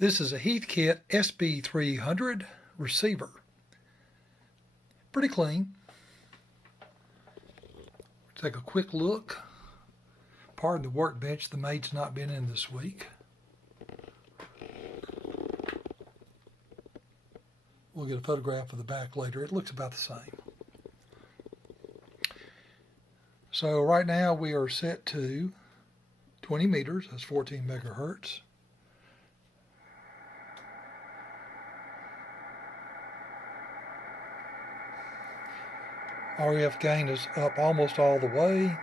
This is a Heathkit SB-300 receiver. Pretty clean. Take a quick look. Pardon the workbench, the maid's not been in this week. We'll get a photograph of the back later. It looks about the same. So right now we are set to 20 meters, that's 14 megahertz. RF gain is up almost all the way.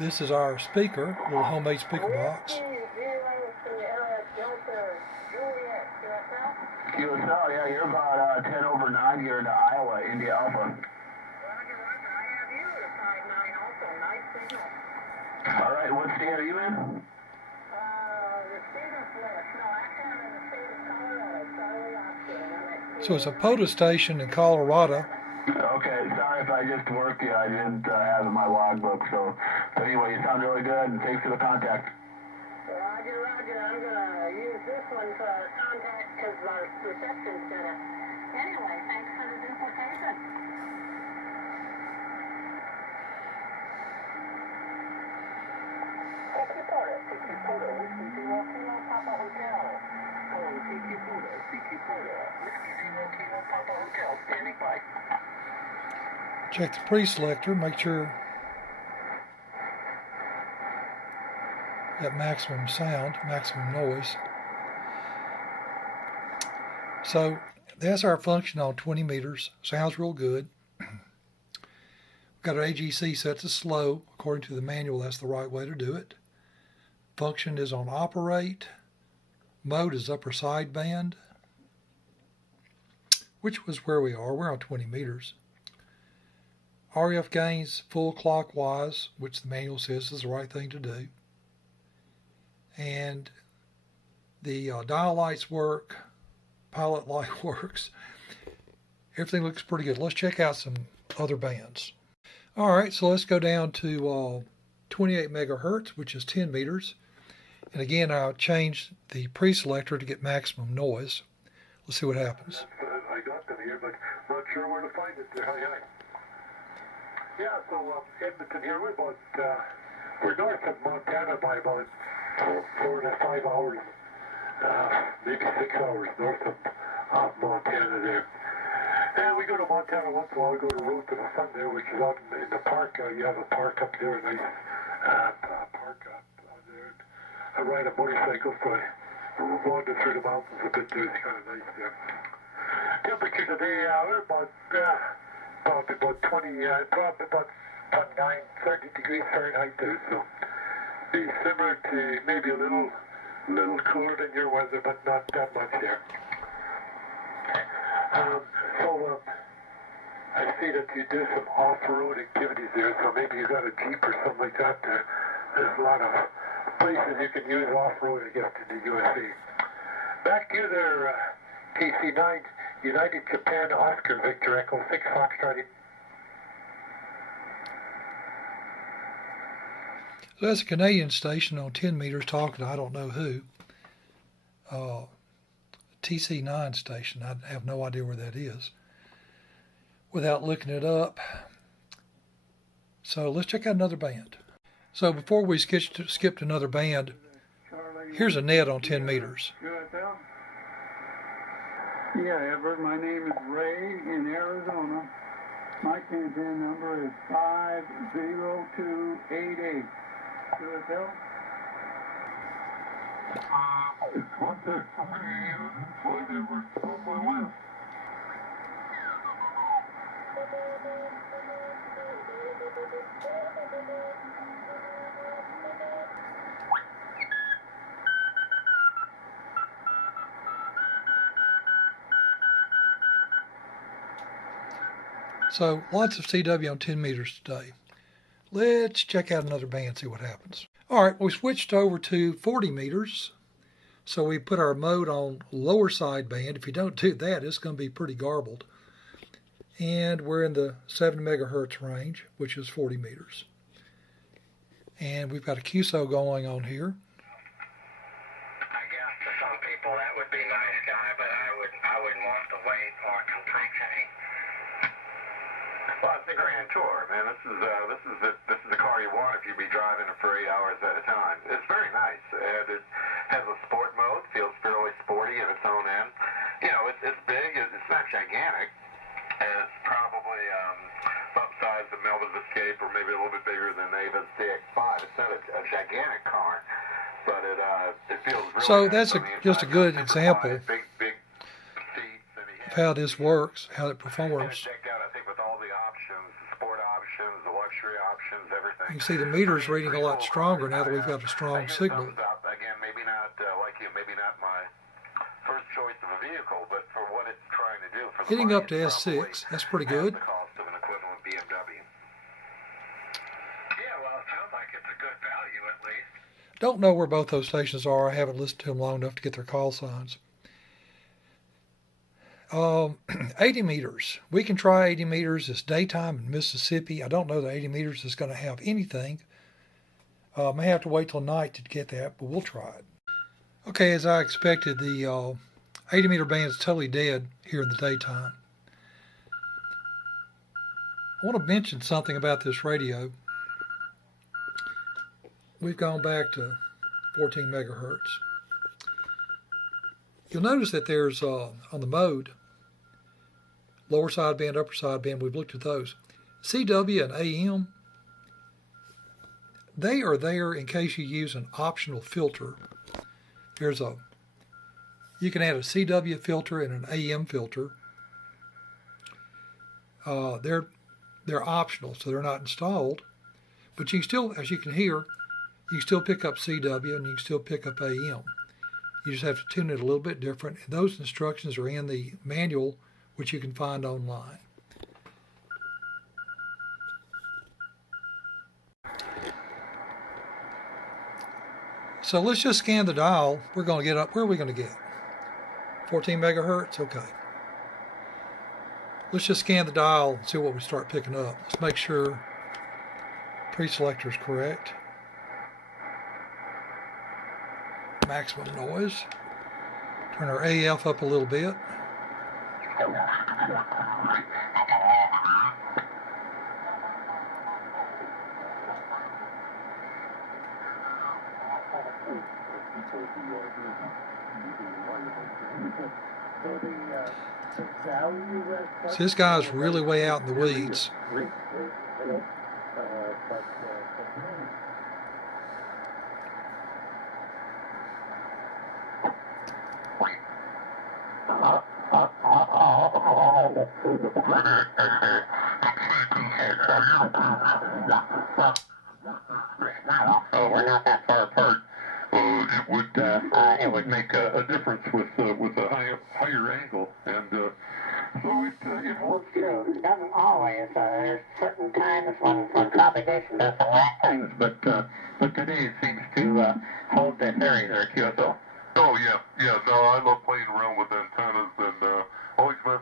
This is our speaker, little homemade speaker box. QSL, yeah, you're about 10 over 9 here into Iowa, India Alpha. All right, what state are you in? The state of West. No, actually I'm in the state of Colorado. So it's a POTA station in Colorado. Okay, sorry if I just worked you. I didn't have it in my logbook. So anyway, you sound really good, and thanks for the contact. Roger, Roger. I'm going to use this one for contact because our reception's going to... Anyway, thanks for the duplication. Check the pre-selector, make sure got maximum sound, maximum noise. So that's our function on 20 meters. Sounds real good. We've got our AGC set to slow. According to the manual, that's the right way to do it. Function is on operate. Mode is upper sideband, which was where we are. We're on 20 meters. RF gains full clockwise, which the manual says is the right thing to do. And the dial lights work, pilot light works. Everything looks pretty good. Let's check out some other bands. All right, so let's go down to 28 megahertz, which is 10 meters. And again, I'll change the pre-selector to get maximum noise. Let's see what happens. I got them here, but not sure where to find it. Hi. Yeah, so Edmonton here, we're north of Montana by about 4 to 5 hours, maybe 6 hours north of Montana there. And we go to Montana once in a while. We go to Road to the Sun there, which is out in the park. You have a park up there, a nice park up there. I ride a motorcycle, so I wander through the mountains a bit there. It's kind of nice there. Temperature today, we're about 29, 30 degrees Fahrenheit there, so be similar to maybe a little cooler than your weather, but not that much there. I see that you do some off-road activities there, so maybe you got a Jeep or something like that there. There's a lot of places you can use off-road, I guess, in the USA. Back to you there, KC9, United Japan Oscar Victor Echo 6 Foxtrot. So that's a Canadian station on 10 meters talking to I don't know who. TC9 station. I have no idea where that is without looking it up. So let's check out another band. So before we skip to another band, here's a net on 10 meters. Yeah, Edward, my name is Ray in Arizona. My contact number is 50288. QSL? What's that? Whatever. Oh, my wife. So lots of CW on 10 meters today. Let's check out another band, see what happens. All right, we switched over to 40 meters. So we put our mode on lower sideband. If you don't do that, it's going to be pretty garbled. And we're in the 7 megahertz range, which is 40 meters. And we've got a QSO going on here. I guess to some people that would be nice guy, but I wouldn't want the weight or complexity. Well, it's the Grand Tour, man. This is the car you want if you be driving it for 8 hours at a time. It's very nice, and it has a sport mode. Feels fairly sporty in its own end. You know, it's big. It's not gigantic. It's probably some size of Melvin's Escape, or maybe a little bit bigger than Ava's CX-5. It's not a gigantic car, but it feels really So nice that's on the just a inside. good Super example quiet, big seats, and of how this works, how it and performs. it's decked out, I think, with all the options, the sport options, the luxury options, everything. You can see the meter's reading a lot stronger now that we've got a strong I give signal. thumbs up. Again, maybe not like you, maybe not my first choice of a vehicle, but for what it's trying to do, for the Hitting money, up to it's probably S6, that's pretty half good. the cost of an equivalent BMW. Yeah, well, it sounds like it's a good value at least. Don't know where both those stations are. I haven't listened to them long enough to get their call signs. 80 meters. We can try 80 meters. It's daytime in Mississippi. I don't know that 80 meters is going to have anything. May have to wait till night to get that, but we'll try it. Okay, as I expected, the 80 meter band is totally dead here in the daytime. I want to mention something about this radio. We've gone back to 14 megahertz. You'll notice that there's, on the mode, lower sideband, upper sideband, we've looked at those. CW and AM, they are there in case you use an optional filter. You can add a CW filter and an AM filter. They're optional, so they're not installed. But you can still, as you can hear, you can still pick up CW and you can still pick up AM. You just have to tune it a little bit different. And those instructions are in the manual, which you can find online. So let's just scan the dial. We're going to get up. Where are we going to get? 14 megahertz? Okay. Let's just scan the dial and see what we start picking up. Let's make sure pre-selector is correct. Maximum noise. Turn our AF up a little bit. So this guy's really way out in the weeds. Oh, we're not that far apart. It would make a difference with a higher angle, and so it works. It doesn't always. There's certain times when propagation doesn't like things. But today it seems to hold that area there, QSO. Oh yeah. No, I love playing around with antennas and always with.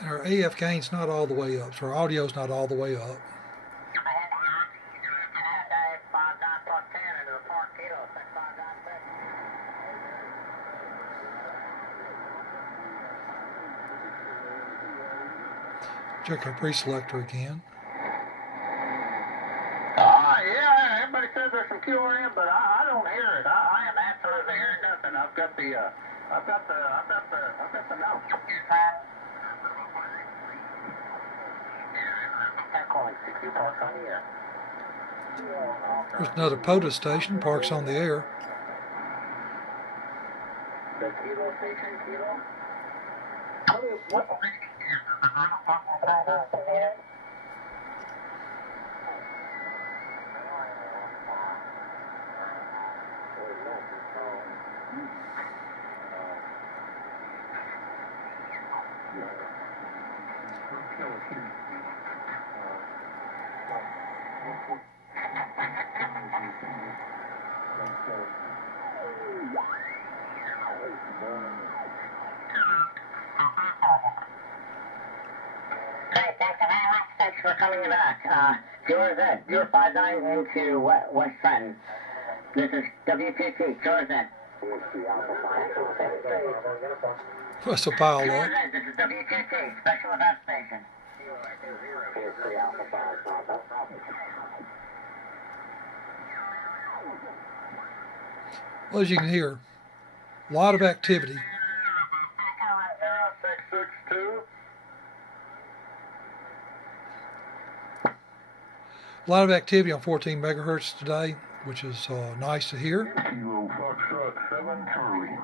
And our AF gain's not all the way up, so our audio's not all the way up. Check our pre-selector again. Yeah, everybody says there's some QRM, but I don't hear it. I am absolutely hearing nothing. I've got the mouse. There's another POTUS station, parks on the air. The kilo station, kilo? What? Thanks for coming back. George Ed, you're 59 into West Trenton. This is WPT, George Ed. What's a pile George up? Ed, this is WPT, Special Event Station. Well, as you can hear, a lot of activity. 662. A lot of activity on 14 megahertz today, which is nice to hear. Kilo Foxtrot 7 Charlie.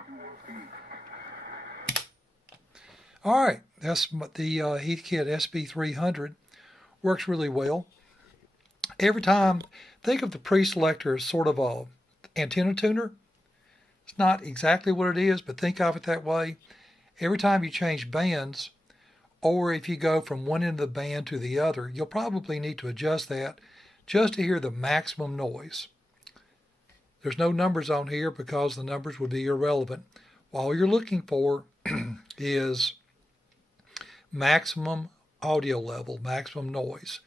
All right, that's the Heathkit SB-300. Works really well. Every time, think of the pre-selector as sort of a antenna tuner. It's not exactly what it is, but think of it that way. Every time you change bands, or if you go from one end of the band to the other, you'll probably need to adjust that just to hear the maximum noise. There's no numbers on here because the numbers would be irrelevant. All you're looking for is maximum audio level, maximum noise.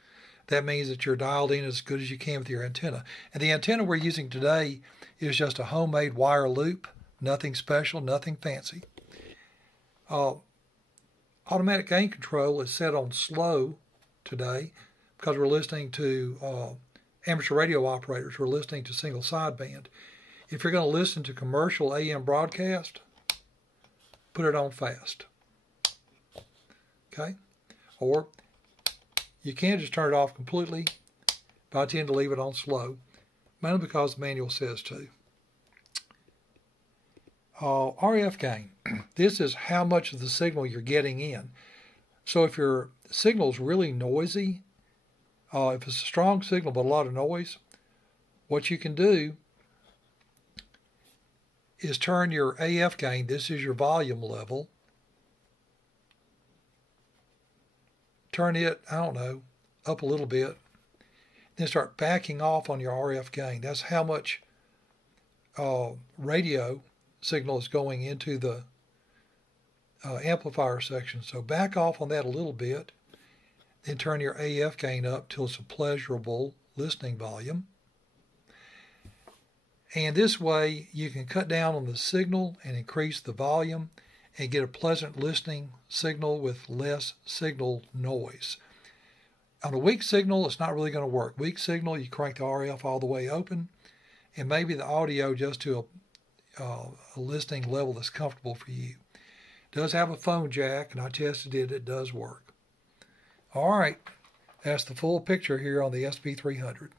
That means that you're dialed in as good as you can with your antenna. And the antenna we're using today is just a homemade wire loop, nothing special, nothing fancy. Automatic gain control is set on slow today because we're listening to amateur radio operators. We're listening to single sideband. If you're going to listen to commercial AM broadcast, put it on fast. Okay? Or you can just turn it off completely, but I tend to leave it on slow, mainly because the manual says to. RF gain. This is how much of the signal you're getting in. So if your signal is really noisy, if it's a strong signal but a lot of noise, what you can do is turn your AF gain, this is your volume level, turn it, I don't know, up a little bit, then start backing off on your RF gain. That's how much radio signal is going into the amplifier section. So back off on that a little bit, then turn your AF gain up till it's a pleasurable listening volume. And this way you can cut down on the signal and increase the volume and get a pleasant listening signal with less signal noise. On a weak signal, it's not really going to work. Weak signal, you crank the RF all the way open, and maybe the audio just to a listening level that's comfortable for you. It does have a phone jack, and I tested it. It does work. All right, that's the full picture here on the SB-300.